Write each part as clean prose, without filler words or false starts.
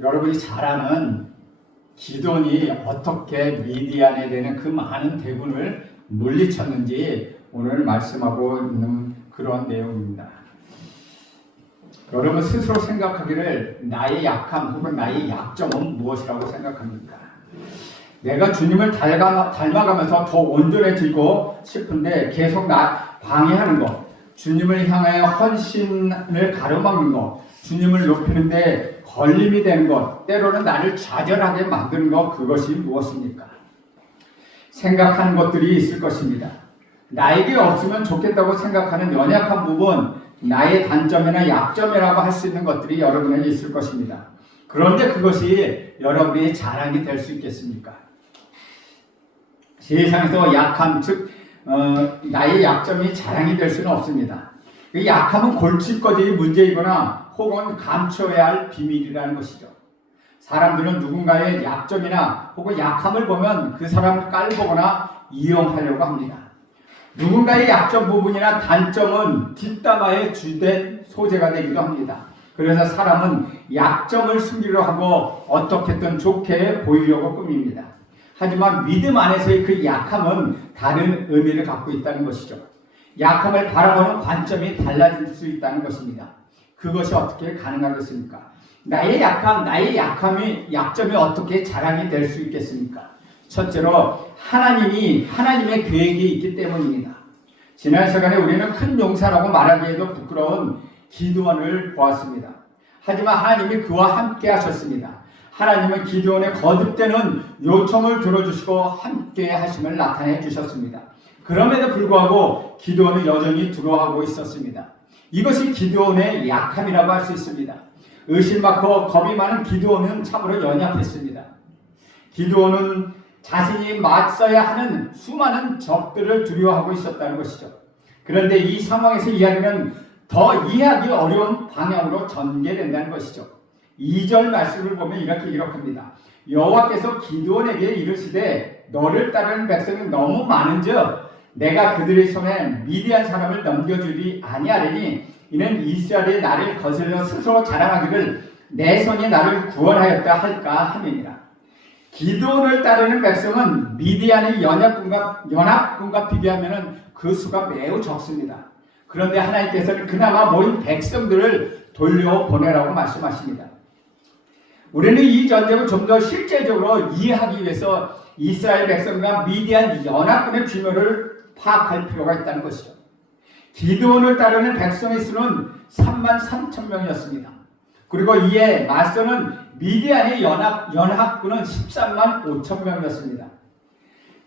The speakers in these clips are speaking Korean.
여러분이 잘 아는 기돈이 어떻게 미디안에 대한 그 많은 대군을 물리쳤는지 오늘 말씀하고 있는 그런 내용입니다. 여러분 스스로 생각하기를 나의 약함 혹은 나의 약점은 무엇이라고 생각합니까? 내가 주님을 닮아가면서 더 온전해지고 싶은데 계속 나 방해하는 것, 주님을 향하여 헌신을 가로막는 것, 주님을 높이는데 걸림이 되는 것, 때로는 나를 좌절하게 만드는 것, 그것이 무엇입니까? 생각하는 것들이 있을 것입니다. 나에게 없으면 좋겠다고 생각하는 연약한 부분, 나의 단점이나 약점이라고 할 수 있는 것들이 여러분에게 있을 것입니다. 그런데 그것이 여러분의 자랑이 될 수 있겠습니까? 세상에서 약함, 즉 나의 약점이 자랑이 될 수는 없습니다. 그 약함은 골칫거리의 문제이거나 혹은 감춰야 할 비밀이라는 것이죠. 사람들은 누군가의 약점이나 혹은 약함을 보면 그 사람을 깔보거나 이용하려고 합니다. 누군가의 약점 부분이나 단점은 뒷담화의 주된 소재가 되기도 합니다. 그래서 사람은 약점을 숨기려 하고 어떻게든 좋게 보이려고 꾸밉니다. 하지만 믿음 안에서의 그 약함은 다른 의미를 갖고 있다는 것이죠. 약함을 바라보는 관점이 달라질 수 있다는 것입니다. 그것이 어떻게 가능하겠습니까? 나의 약함, 나의 약점이 어떻게 자랑이 될 수 있겠습니까? 첫째로 하나님의 계획이 있기 때문입니다. 지난 시간에 우리는 큰 용사라고 말하기에도 부끄러운 기드온을 보았습니다. 하지만 하나님이 그와 함께 하셨습니다. 하나님은 기드온의 거듭되는 요청을 들어주시고 함께 하심을 나타내 주셨습니다. 그럼에도 불구하고 기드온은 여전히 두려워하고 있었습니다. 이것이 기드온의 약함이라고 할 수 있습니다. 의심 많고 겁이 많은 기드온은 참으로 연약했습니다. 기드온은 자신이 맞서야 하는 수많은 적들을 두려워하고 있었다는 것이죠. 그런데 이 상황에서 이야기는 더 이해하기 어려운 방향으로 전개된다는 것이죠. 2절 말씀을 보면 이렇게 기록합니다. 여호와께서 기드온에게 이르시되 너를 따르는 백성이 너무 많은즉 내가 그들의 손에 미디안 사람을 넘겨주리 아니하리니 이는 이스라엘이 나를 거슬러 스스로 자랑하기를 내 손이 나를 구원하였다 할까 함이니라. 기드온을 따르는 백성은 미디안의 연합군과 비교하면 그 수가 매우 적습니다. 그런데 하나님께서는 그나마 모인 백성들을 돌려보내라고 말씀하십니다. 우리는 이 전쟁을 좀 더 실제적으로 이해하기 위해서 이스라엘 백성과 미디안 연합군의 규모를 파악할 필요가 있다는 것이죠. 기드온을 따르는 백성의 수는 33,000명이었습니다. 그리고 이에 맞서는 미디안의 연합군은 135,000명이었습니다.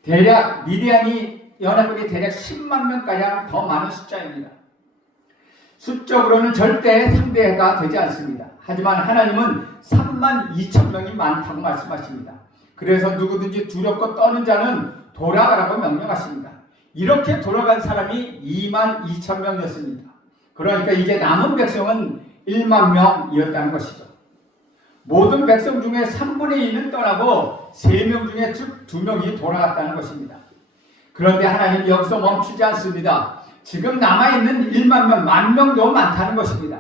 대략 미디안이 연합군이 대략 10만 명가량 더 많은 숫자입니다. 수적으로는 절대 상대가 되지 않습니다. 하지만 하나님은 32,000명이 많다고 말씀하십니다. 그래서 누구든지 두렵고 떠는 자는 돌아가라고 명령하십니다. 이렇게 돌아간 사람이 22,000명이었습니다. 그러니까 이제 남은 백성은 1만 명이었다는 것이죠. 모든 백성 중에 3분의 1은 떠나고 3명 중에 즉 2명이 돌아갔다는 것입니다. 그런데 하나님이 여기서 멈추지 않습니다. 지금 남아있는 1만 명, 1만 명도 많다는 것입니다.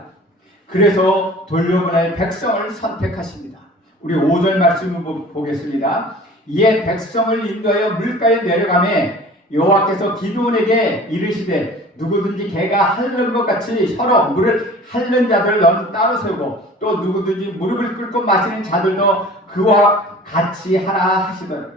그래서 돌려보낼 백성을 선택하십니다. 우리 5절 말씀을 보겠습니다. 이에 백성을 인도하여 물가에 내려가매 여호와께서 기드온에게 이르시되 누구든지 개가 핥는 것 같이 혀로 물을 핥는 자들 너는 따로 세우고 또 누구든지 무릎을 꿇고 마시는 자들도 그와 같이 하라 하시더라.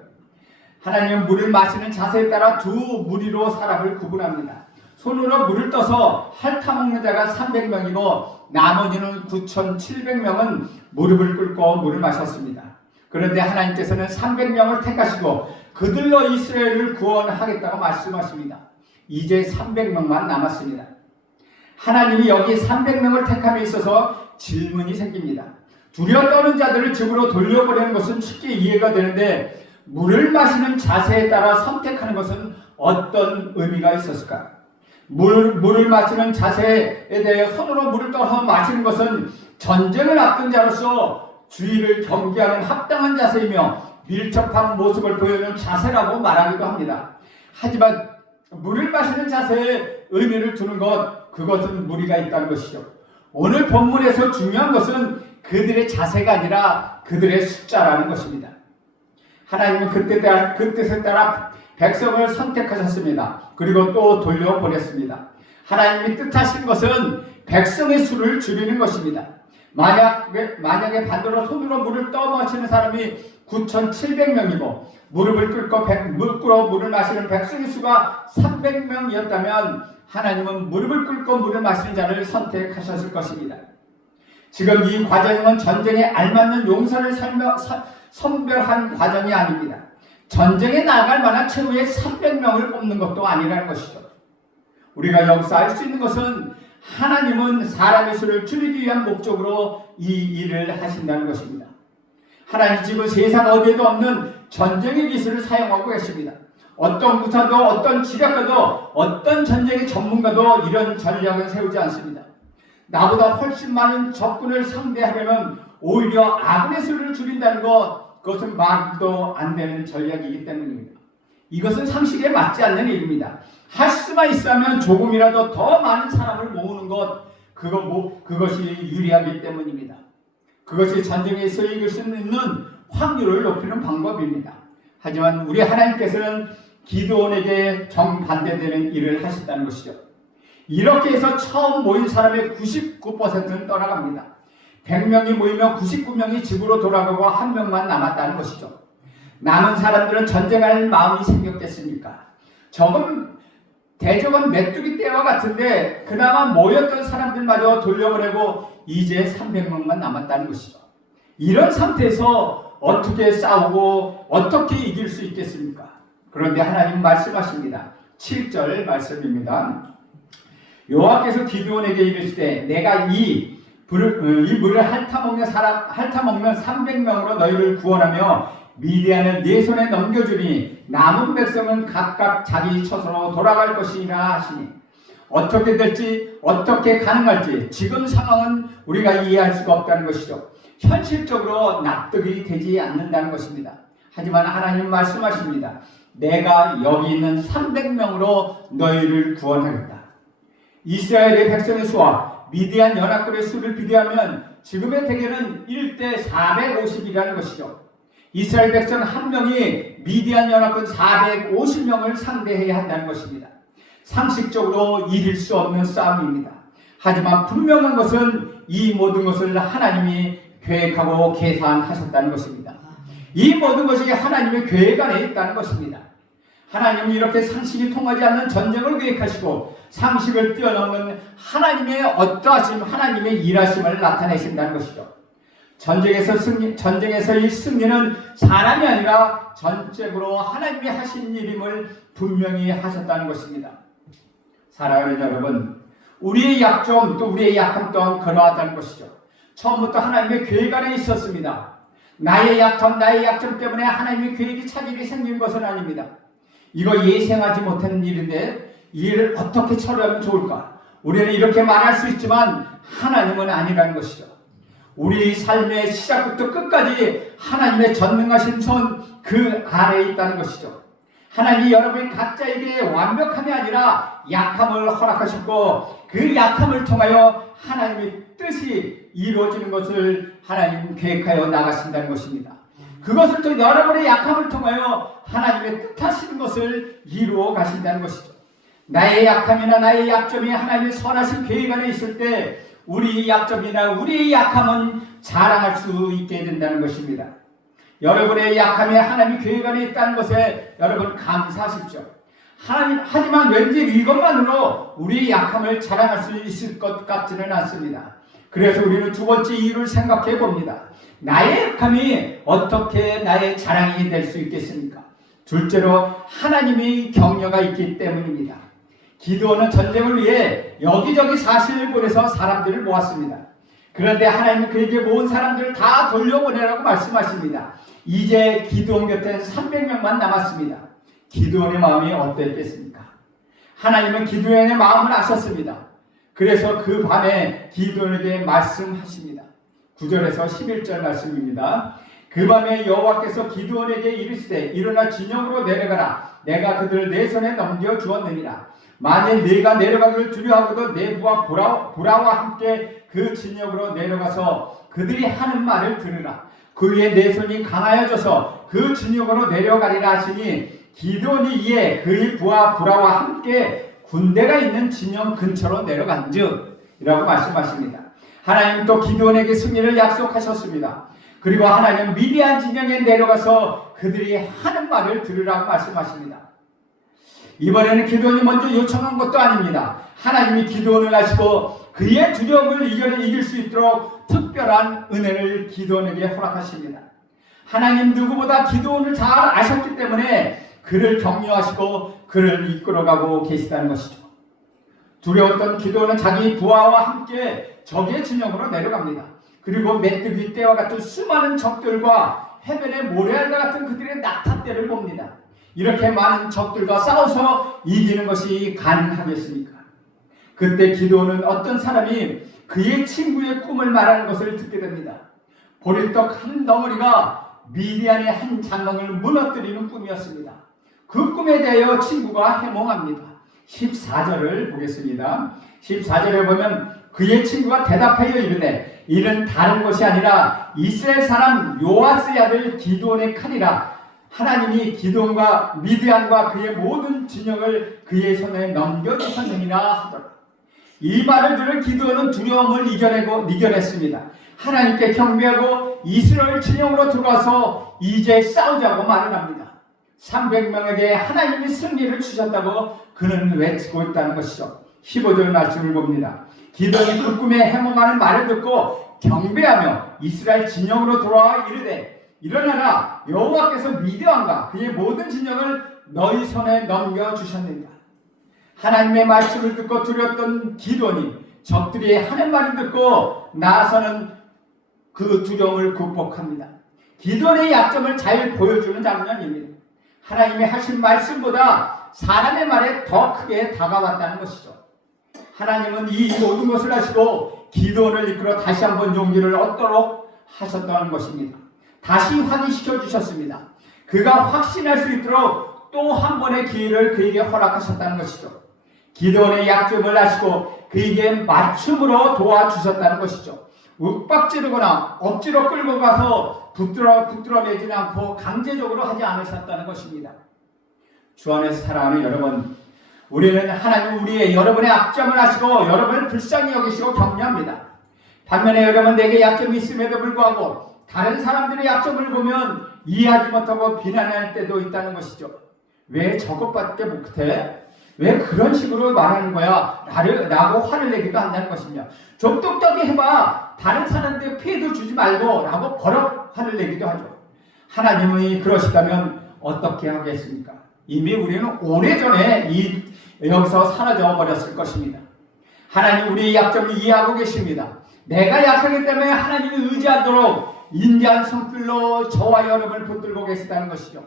하나님은 물을 마시는 자세에 따라 두 무리로 사람을 구분합니다. 손으로 물을 떠서 핥아먹는 자가 300명이고 나머지는 9,700명은 무릎을 꿇고 물을 마셨습니다. 그런데 하나님께서는 300명을 택하시고 그들로 이스라엘을 구원하겠다고 말씀하십니다. 이제 300명만 남았습니다. 하나님이 여기 300명을 택함에 있어서 질문이 생깁니다. 두려워 떠는 자들을 집으로 돌려보내는 것은 쉽게 이해가 되는데 물을 마시는 자세에 따라 선택하는 것은 어떤 의미가 있었을까? 물을 마시는 자세에 대해 손으로 물을 떠서 마시는 것은 전쟁을 앞둔 자로서 주의를 경계하는 합당한 자세이며 밀접한 모습을 보여주는 자세라고 말하기도 합니다. 하지만 물을 마시는 자세에 의미를 두는 그것은 무리가 있다는 것이죠. 오늘 본문에서 중요한 것은 그들의 자세가 아니라 그들의 숫자라는 것입니다. 하나님은 그 뜻에 따라 백성을 선택하셨습니다. 그리고 또 돌려보냈습니다. 하나님이 뜻하신 것은 백성의 수를 줄이는 것입니다. 만약에 반대로 손으로 물을 떠마시는 사람이 9,700명이고 무릎을 꿇고 물을 마시는 백성의 수가 300명이었다면 하나님은 무릎을 꿇고 물을 마시는 자를 선택하셨을 것입니다. 지금 이 과정은 전쟁에 알맞는 용사를 선별한 과정이 아닙니다. 전쟁에 나갈 만한 최후의 300명을 뽑는 것도 아니라는 것이죠. 우리가 여기서 알 수 있는 것은 하나님은 사람의 수를 줄이기 위한 목적으로 이 일을 하신다는 것입니다. 하나님 지금 세상 어디에도 없는 전쟁의 기술을 사용하고 계십니다. 어떤 구사도 어떤 지략가도 어떤 전쟁의 전문가도 이런 전략을 세우지 않습니다. 나보다 훨씬 많은 적군을 상대하려면 오히려 아군의 수를 줄인다는 그것은 말도 안 되는 전략이기 때문입니다. 이것은 상식에 맞지 않는 일입니다. 할 수만 있으면 조금이라도 더 많은 사람을 모으는 그것이 유리하기 때문입니다. 그것이 전쟁에서 이길 수 있는 확률을 높이는 방법입니다. 하지만 우리 하나님께서는 기드온에게 정반대되는 일을 하셨다는 것이죠. 이렇게 해서 처음 모인 사람의 99%는 떠나갑니다. 100명이 모이면 99명이 집으로 돌아가고 1명만 남았다는 것이죠. 남은 사람들은 전쟁할 마음이 생겼겠습니까? 대적은 메뚜기 떼와 같은데 그나마 모였던 사람들마저 돌려보내고 이제 300명만 남았다는 것이죠. 이런 상태에서 어떻게 싸우고 어떻게 이길 수 있겠습니까? 그런데 하나님 말씀하십니다. 7절 말씀입니다. 여호와께서 기드온에게 이르시되 내가 이 물을 핥아먹는 300명으로 너희를 구원하며 미디안을 네 손에 넘겨주니 남은 백성은 각각 자기 처소로 돌아갈 것이라 하시니 어떻게 될지 어떻게 가능할지 지금 상황은 우리가 이해할 수가 없다는 것이죠. 현실적으로 납득이 되지 않는다는 것입니다. 하지만 하나님 말씀하십니다. 내가 여기 있는 300명으로 너희를 구원하겠다. 이스라엘의 백성의 수와 미디안 연합군의 수를 비교하면 지금의 대결은 1대 450이라는 것이죠. 이스라엘 백성 한 명이 미디안 연합군 450명을 상대해야 한다는 것입니다. 상식적으로 이길 수 없는 싸움입니다. 하지만 분명한 것은 이 모든 것을 하나님이 계획하고 계산하셨다는 것입니다. 이 모든 것이 하나님의 계획 안에 있다는 것입니다. 하나님은 이렇게 상식이 통하지 않는 전쟁을 계획하시고 상식을 뛰어넘는 하나님의 어떠하심, 하나님의 일하심을 나타내신다는 것이죠. 전쟁에서의 승리는 사람이 아니라 전적으로 하나님이 하신 일임을 분명히 하셨다는 것입니다. 사랑하는 여러분, 우리의 약점 또 우리의 약함 또한 그러하다는 것이죠. 처음부터 하나님의 계획 안에 있었습니다. 나의 약점 때문에 하나님의 계획이 차질이 생긴 것은 아닙니다. 이거 예상하지 못하는 일인데 이 일을 어떻게 처리하면 좋을까? 우리는 이렇게 말할 수 있지만 하나님은 아니라는 것이죠. 우리 삶의 시작부터 끝까지 하나님의 전능하신 손 그 아래에 있다는 것이죠. 하나님이 여러분 각자에게 완벽함이 아니라 약함을 허락하셨고 그 약함을 통하여 하나님의 뜻이 이루어지는 것을 하나님 계획하여 나가신다는 것입니다. 그것을 또 여러분의 약함을 통하여 하나님의 뜻하시는 것을 이루어 가신다는 것이죠. 나의 약함이나 나의 약점이 하나님의 선하신 계획 안에 있을 때 우리의 약점이나 우리의 약함은 자랑할 수 있게 된다는 것입니다. 여러분의 약함이 하나님의 계획 안에 있다는 것에 여러분 감사하십시오. 하지만 왠지 이것만으로 우리의 약함을 자랑할 수 있을 것 같지는 않습니다. 그래서 우리는 두 번째 이유를 생각해 봅니다. 나의 약함이 어떻게 나의 자랑이 될 수 있겠습니까? 둘째로 하나님의 격려가 있기 때문입니다. 기드온은 전쟁을 위해 여기저기 사신을 보내서 사람들을 모았습니다. 그런데 하나님은 그에게 모은 사람들을 다 돌려보내라고 말씀하십니다. 이제 기드온 곁엔 300명만 남았습니다. 기드온의 마음이 어땠겠습니까? 하나님은 기드온의 마음을 아셨습니다. 그래서 그 밤에 기드온에게 말씀하십니다. 9절에서 11절 말씀입니다. 그 밤에 여호와께서 기드온에게 이르시되 일어나 진영으로 내려가라. 내가 그들을 내 손에 넘겨 주었느니라. 만일 네가 내려가기를 두려워하고도 내 부하 보라와 함께 그 진영으로 내려가서 그들이 하는 말을 들으라. 그 위에 내 손이 강하여져서 그 진영으로 내려가리라 하시니 기드온이 이에 그의 부하 보라와 함께 군대가 있는 진영 근처로 내려간즉 이라고 말씀하십니다. 하나님 또 기드온에게 승리를 약속하셨습니다. 그리고 하나님 미디안 진영에 내려가서 그들이 하는 말을 들으라고 말씀하십니다. 이번에는 기드온이 먼저 요청한 것도 아닙니다. 하나님이 기드온을 하시고 그의 두려움을 이길 수 있도록 특별한 은혜를 기드온에게 허락하십니다. 하나님 누구보다 기드온을 잘 아셨기 때문에 그를 격려하시고 그를 이끌어가고 계시다는 것이죠. 두려웠던 기드온은 자기 부하와 함께 적의 진영으로 내려갑니다. 그리고 메뚜기 떼와 같은 수많은 적들과 해변의 모래알과 같은 그들의 낙타떼를 봅니다. 이렇게 많은 적들과 싸워서 이기는 것이 가능하겠습니까? 그때 기드온은 어떤 사람이 그의 친구의 꿈을 말하는 것을 듣게 됩니다. 보리떡 한 덩어리가 미디안의 한 장막을 무너뜨리는 꿈이었습니다. 그 꿈에 대하여 친구가 해몽합니다. 14절을 보겠습니다. 14절에 보면 그의 친구가 대답하여 이르되 이는 다른 것이 아니라 이스라엘 사람 요아스의 아들 기드온의 칼이라. 하나님이 기드온과 미디안과 그의 모든 진영을 그의 손에 넘겨주셨느니라 하더라. 이 말을 들은 기드온은 두려움을 이겨냈습니다. 하나님께 경배하고 이스라엘 진영으로 들어와서 이제 싸우자고 말을 합니다. 300명에게 하나님이 승리를 주셨다고 그는 외치고 있다는 것이죠. 15절 말씀을 봅니다. 기드온이 그 꿈에 해몽하는 말을 듣고 경배하며 이스라엘 진영으로 돌아와 이르되 일어나라, 여호와께서 미디안과 그의 모든 진영을 너희 손에 넘겨주셨느니라. 하나님의 말씀을 듣고 두려웠던 기드온이 적들이 하는 말을 듣고 나서는 그 두려움을 극복합니다. 기드온의 약점을 잘 보여주는 장면입니다. 하나님의 하신 말씀보다 사람의 말에 더 크게 다가왔다는 것이죠. 하나님은 이 모든 것을 하시고 기드온을 이끌어 다시 한번 용기를 얻도록 하셨다는 것입니다. 다시 확인시켜 주셨습니다. 그가 확신할 수 있도록 또 한 번의 기회를 그에게 허락하셨다는 것이죠. 기드온의 약점을 아시고 그에게 맞춤으로 도와주셨다는 것이죠. 윽박지르거나 억지로 끌고 가서 붙들어 매지 않고 강제적으로 하지 않으셨다는 것입니다. 주 안에서 사랑하는 여러분, 우리는 하나님 우리의 여러분의 약점을 아시고 여러분을 불쌍히 여기시고 격려합니다. 반면에 여러분 내게 약점이 있음에도 불구하고 다른 사람들의 약점을 보면 이해하지 못하고 비난할 때도 있다는 것이죠. 왜 저것밖에 못해? 왜 그런 식으로 말하는 거야? 라고 화를 내기도 한다는 것입니다. 좀 똑똑히 해봐. 다른 사람한테 피해도 주지 말고 라고 버럭 화를 내기도 하죠. 하나님이 그러시다면 어떻게 하겠습니까? 이미 우리는 오래전에 여기서 사라져 버렸을 것입니다. 하나님 우리의 약점을 이해하고 계십니다. 내가 약하기 때문에 하나님이 의지하도록 인자한 손길로 저와 여러분을 붙들고 계시다는 것이죠.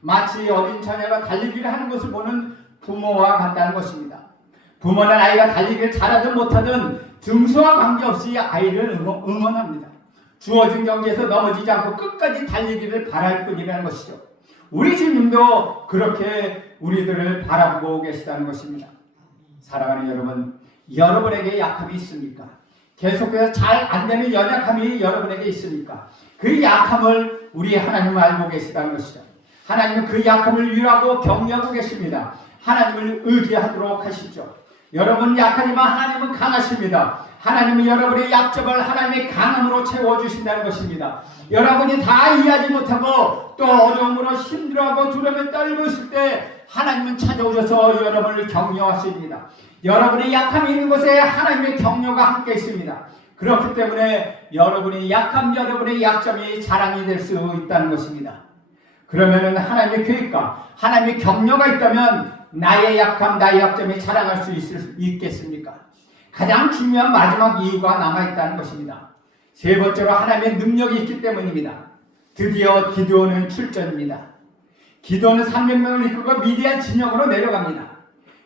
마치 어린 자녀가 달리기를 하는 것을 보는 부모와 같다는 것입니다. 부모는 아이가 달리기를 잘하든 못하든 등수와 관계없이 아이를 응원합니다. 주어진 경기에서 넘어지지 않고 끝까지 달리기를 바랄 뿐이라는 것이죠. 우리 주님도 그렇게 우리들을 바라보고 계시다는 것입니다. 사랑하는 여러분, 여러분에게 약함이 있습니까? 계속해서 잘 안되는 연약함이 여러분에게 있습니까? 그 약함을 우리 하나님은 알고 계시다는 것이죠. 하나님은 그 약함을 위로하고 격려하고 계십니다. 하나님을 의지하도록 하시죠. 여러분은 약하지만 하나님은 강하십니다. 하나님은 여러분의 약점을 하나님의 강함으로 채워주신다는 것입니다. 여러분이 다 이해하지 못하고 또 어려움으로 힘들어하고 두려움에 떨고 있을 때 하나님은 찾아오셔서 여러분을 격려하십니다. 여러분의 약함이 있는 곳에 하나님의 격려가 함께 있습니다. 그렇기 때문에 여러분의 약함, 여러분의 약점이 자랑이 될 수 있다는 것입니다. 그러면은 하나님의 계획과 하나님의 격려가 있다면 나의 약함, 나의 약점이 자랑할 수 있겠습니까? 가장 중요한 마지막 이유가 남아있다는 것입니다. 세 번째로 하나님의 능력이 있기 때문입니다. 드디어 기드온은 출전입니다. 기드온은 300명을 이끌고 미디안 진영으로 내려갑니다.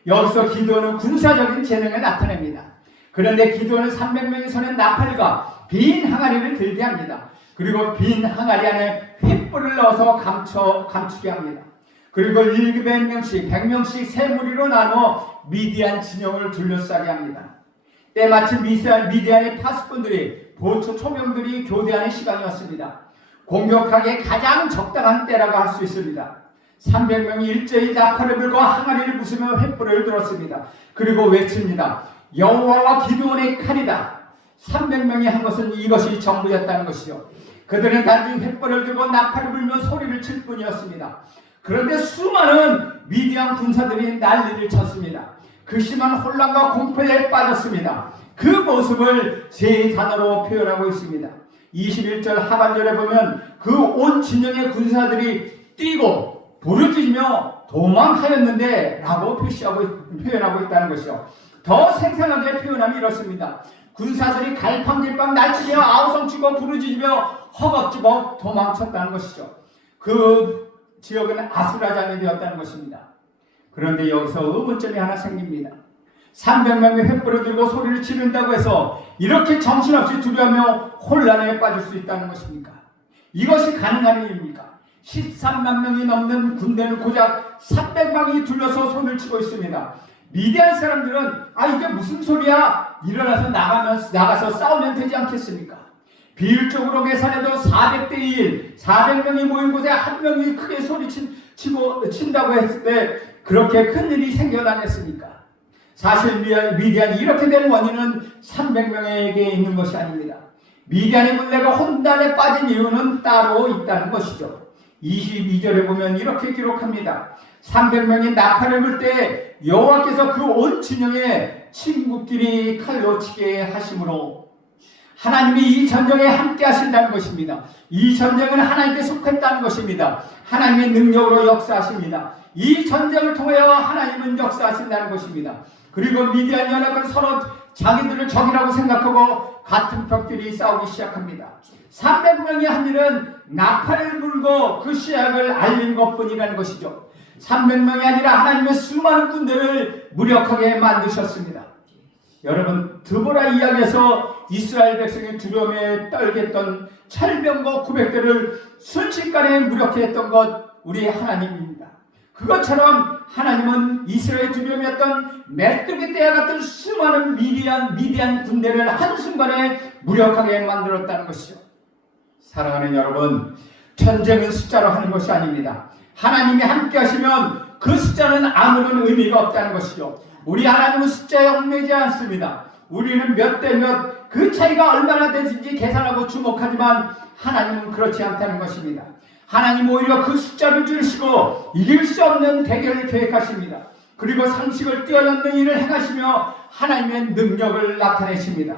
여기서 기드온은 군사적인 재능을 나타냅니다. 그런데 기드온은 300명의 손에 나팔과 빈 항아리를 들게 합니다. 그리고 빈 항아리 안에 횃불을 넣어서 감추게 합니다. 그리고 700명씩 100명씩 세 무리로 나누어 미디안 진영을 둘러싸게 합니다. 때마침 미디안의 파수꾼들이 보초 초병들이 교대하는 시간이었습니다. 공격하기에 가장 적당한 때라고 할 수 있습니다. 300명이 일제히 나팔을 불고 항아리를 부수며 횃불을 들었습니다. 그리고 외칩니다. 여호와와 기드온의 칼이다. 300명이 한 것은 이것이 전부였다는 것이죠. 그들은 단지 횃불을 들고 나팔을 불며 소리를 칠 뿐이었습니다. 그런데 수많은 미디안 군사들이 난리를 쳤습니다. 그 심한 혼란과 공포에 빠졌습니다. 그 모습을 세 단어로 표현하고 있습니다. 21절 하반절에 보면 그 온 진영의 군사들이 뛰고 부르짖으며 도망하였는데 라고 표현하고 있다는 것이요. 더 생생하게 표현하면 이렇습니다. 군사들이 갈팡질팡 날뛰며 아우성치고 부르짖으며 허겁지겁 도망쳤다는 것이죠. 그 지역은 아수라장이 되었다는 것입니다. 그런데 여기서 의문점이 하나 생깁니다. 300명이 횃불을 들고 소리를 지른다고 해서 이렇게 정신없이 두려워하며 혼란에 빠질 수 있다는 것입니까? 이것이 가능한 일입니까? 13만 명이 넘는 군대는 고작 300명이 둘러서 손을 치고 있습니다. 미디안 사람들은 이게 무슨 소리야? 일어나서 나가서 싸우면 되지 않겠습니까? 비율적으로 계산해도 400대 1, 400명이 모인 곳에 한 명이 크게 소리친다고 했을 때 그렇게 큰 일이 생겨나겠습니까? 사실 미디안이 이렇게 된 원인은 300명에게 있는 것이 아닙니다. 미디안의 군대가 혼란에 빠진 이유는 따로 있다는 것이죠. 22절에 보면 이렇게 기록합니다. 300명이 나팔을 불 때 여호와께서 그 온 진영에 친구끼리 칼로 치게 하심으로 하나님이 이 전쟁에 함께 하신다는 것입니다. 이 전쟁은 하나님께 속했다는 것입니다. 하나님의 능력으로 역사하십니다. 이 전쟁을 통하여 하나님은 역사하신다는 것입니다. 그리고 미디안 연합은 서로 자기들을 적이라고 생각하고 같은 벽들이 싸우기 시작합니다. 300명이 한 일은 나팔을 불고 그 시작을 알린 것뿐이라는 것이죠. 300명이 아니라 하나님의 수많은 군대를 무력하게 만드셨습니다. 여러분, 드보라 이야기에서 이스라엘 백성의 두려움에 떨겠던 철병거 900대를 순식간에 무력케 했던 것 우리 하나님입니다. 그것처럼 하나님은 이스라엘 두려움이었던 메뚜기 떼와 같은 수많은 미디안 군대를 한순간에 무력하게 만들었다는 것이죠. 사랑하는 여러분, 전쟁은 숫자로 하는 것이 아닙니다. 하나님이 함께 하시면 그 숫자는 아무런 의미가 없다는 것이죠. 우리 하나님은 숫자에 얽매이지 않습니다. 우리는 몇 대 몇 그 차이가 얼마나 되는지 계산하고 주목하지만 하나님은 그렇지 않다는 것입니다. 하나님 오히려 그 숫자를 줄이시고 이길 수 없는 대결을 계획하십니다. 그리고 상식을 뛰어넘는 일을 행하시며 하나님의 능력을 나타내십니다.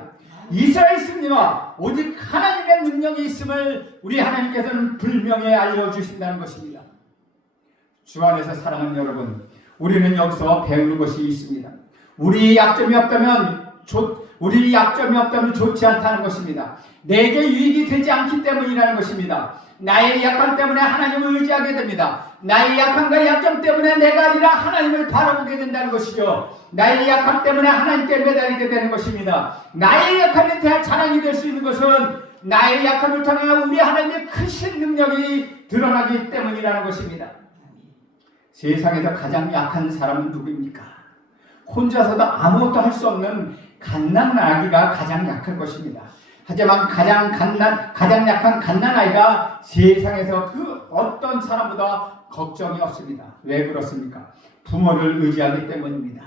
이스라엘 승리와 오직 하나님의 능력이 있음을 우리 하나님께서는 분명히 알려주신다는 것입니다. 주 안에서 사랑하는 여러분, 우리는 여기서 배우는 것이 있습니다. 우리 약점이 없다면 좋지 않다는 것입니다. 내게 유익이 되지 않기 때문이라는 것입니다. 나의 약함 때문에 하나님을 의지하게 됩니다. 나의 약함과 약점 때문에 내가 아니라 하나님을 바라보게 된다는 것이죠. 나의 약함 때문에 하나님께 매달리게 되는 것입니다. 나의 약함에 대한 자랑이 될 수 있는 것은 나의 약함을 통해 우리 하나님의 크신 능력이 드러나기 때문이라는 것입니다. 세상에서 가장 약한 사람은 누구입니까? 혼자서도 아무것도 할 수 없는 갓난아기가 가장 약할 것입니다. 하지만 가장 약한 갓난아이가 세상에서 그 어떤 사람보다 걱정이 없습니다. 왜 그렇습니까? 부모를 의지하기 때문입니다.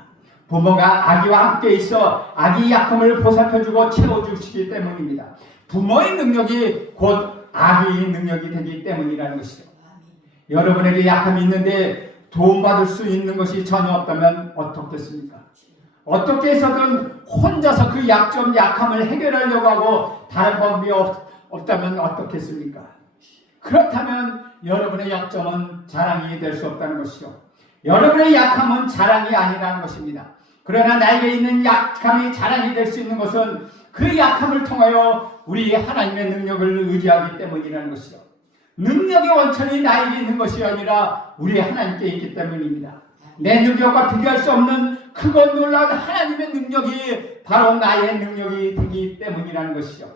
부모가 아기와 함께 있어 아기 약함을 보살펴주고 채워주시기 때문입니다. 부모의 능력이 곧 아기의 능력이 되기 때문이라는 것이죠. 여러분에게 약함이 있는데 도움받을 수 있는 것이 전혀 없다면 어떻겠습니까? 어떻게 해서든 혼자서 그 약함을 해결하려고 하고 다른 방법이 없다면 어떻겠습니까? 그렇다면 여러분의 약점은 자랑이 될 수 없다는 것이죠. 여러분의 약함은 자랑이 아니라는 것입니다. 그러나 나에게 있는 약함이 자랑이 될 수 있는 것은 그 약함을 통하여 우리 하나님의 능력을 의지하기 때문이라는 것이죠. 능력의 원천이 나에게 있는 것이 아니라 우리 하나님께 있기 때문입니다. 내 능력과 비교할 수 없는 크고 놀라운 하나님의 능력이 바로 나의 능력이 되기 때문이라는 것이죠.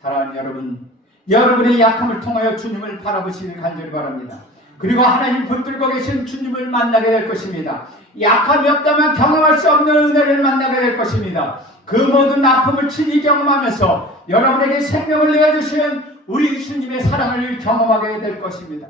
사랑하는 여러분, 여러분의 약함을 통하여 주님을 바라보시길 간절히 바랍니다. 그리고 하나님 붙들고 계신 주님을 만나게 될 것입니다. 약함이 없다면 경험할 수 없는 은혜를 만나게 될 것입니다. 그 모든 아픔을 친히 경험하면서 여러분에게 생명을 내어주신 우리 주님의 사랑을 경험하게 될 것입니다.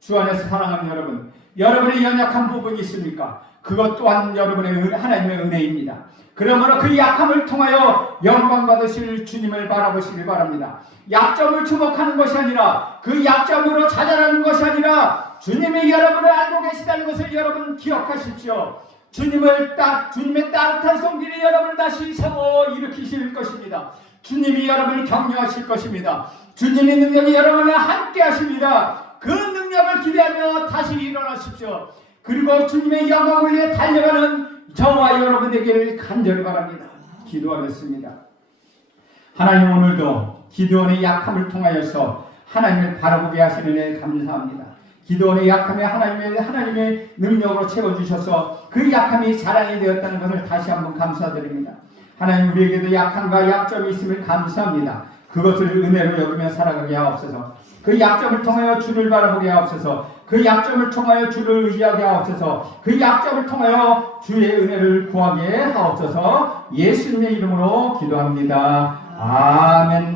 주 안에서 사랑하는 여러분, 여러분의 연약한 부분이 있습니까? 그것 또한 여러분의 하나님의 은혜입니다. 그러므로 그 약함을 통하여 영광 받으실 주님을 바라보시기 바랍니다. 약점을 주목하는 것이 아니라 그 약점으로 자잘하는 것이 아니라 주님이 여러분을 알고 계시다는 것을 여러분 기억하십시오. 주님의 따뜻한 손길이 여러분을 다시 세워 일으키실 것입니다. 주님이 여러분을 격려하실 것입니다. 주님의 능력이 여러분을 함께 하십니다. 그 능력을 기대하며 다시 일어나십시오. 그리고 주님의 영광을 위해 달려가는 저와 여러분 되기를 간절히 바랍니다. 기도하겠습니다. 하나님, 오늘도 기드온의 약함을 통하여서 하나님을 바라보게 하시는 애 감사합니다. 기드온의 약함에 하나님의 능력으로 채워주셔서 그 약함이 자랑이 되었다는 것을 다시 한번 감사드립니다. 하나님, 우리에게도 약함과 약점이 있음을 감사합니다. 그것을 은혜로 여기며 살아가게 하옵소서. 그 약점을 통하여 주를 바라보게 하옵소서. 그 약점을 통하여 주를 의지하게 하옵소서. 그 약점을 통하여 주의 은혜를 구하게 하옵소서. 예수님의 이름으로 기도합니다. 아멘.